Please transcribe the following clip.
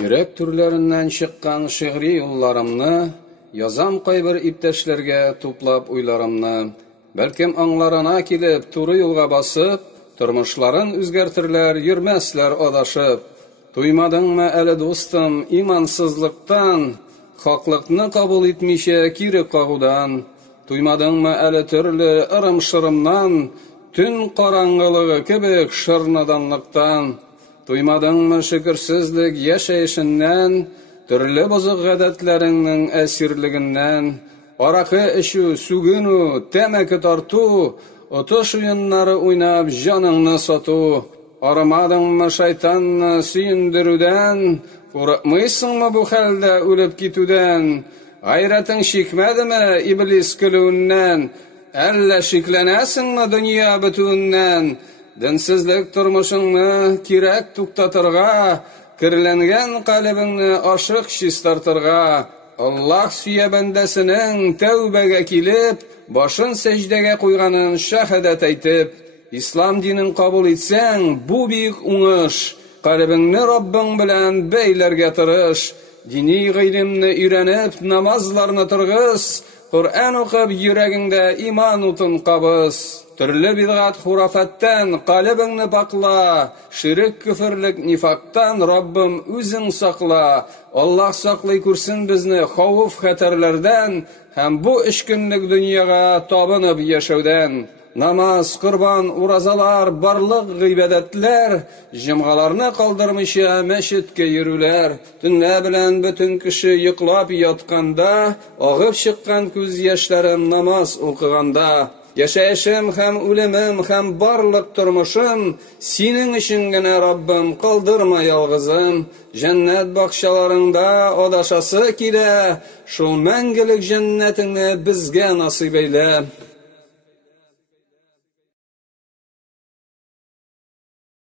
Yürek türlerinden çıkan şiiri yollarımni, yazam kaybir ipteşlerge toplap uylarımni, belkim anlarına kilip turu yolga basıp, turmuşların üzgertirler, yürmesler odaşıp. Duymadın mı eli dostum imansızlıktan, haklıkni kabul etmişe kiri kagudan. Duymadın mı eli türlü ırım şırımdan, tün karangılığı kibik şırnadanlıktan. Duymadın mı şükürsüzlük yaşayışından, türlü bozuk gadetlerinin esirliginden, arakı işu, sugunu, temeki tartu, otuş oyunları oynap canını sotu. Aramadın mı şeytanını süyündürüden, korkmaysın mı bu halde ölüp gitüden? Gayretin şikmedi mi iblis külüğünden, elle şiklenesin mi dünya bütünden? Dinsizlik turmuşunu kirek tuktatırga, kirlengen kalbini aşık şistartırga. Allah süye bendesinin tevbege kilip, başın secdege koyganın şehadet eytip, İslam dinin kabul etsen bu büyük uңыш, kalbini Rabbin bilen beylerge tırış, dini ilimni öğrenip namazlarını tırgız, Kur'an okub yüreginde iman utun kabız. Türlü bid'at hurafattan kalbini pakla, şirik küfürlük nifaktan Rabbim üzün sakla. Allah saklay kursun bizni havuf xatarlardan, hem bu işkünlük dünyaga tabınıp yaşaudan. Namaz, kurban, urazalar, barlık gıybedetler, cimgalarını kaldırmışa meşitke yürüler. Tünne bilen bütün kişi yıklap yatkanda, ağıp çıkkan göz yaşlarım namaz okuganda. Yaşayışım hem ölümüm hem barlık turmuşum, senin işingine Rabbim kaldırma yalgızım. Cennet bakşalarında odaşası kile, şu mengilik cennetini bizge nasip eyle.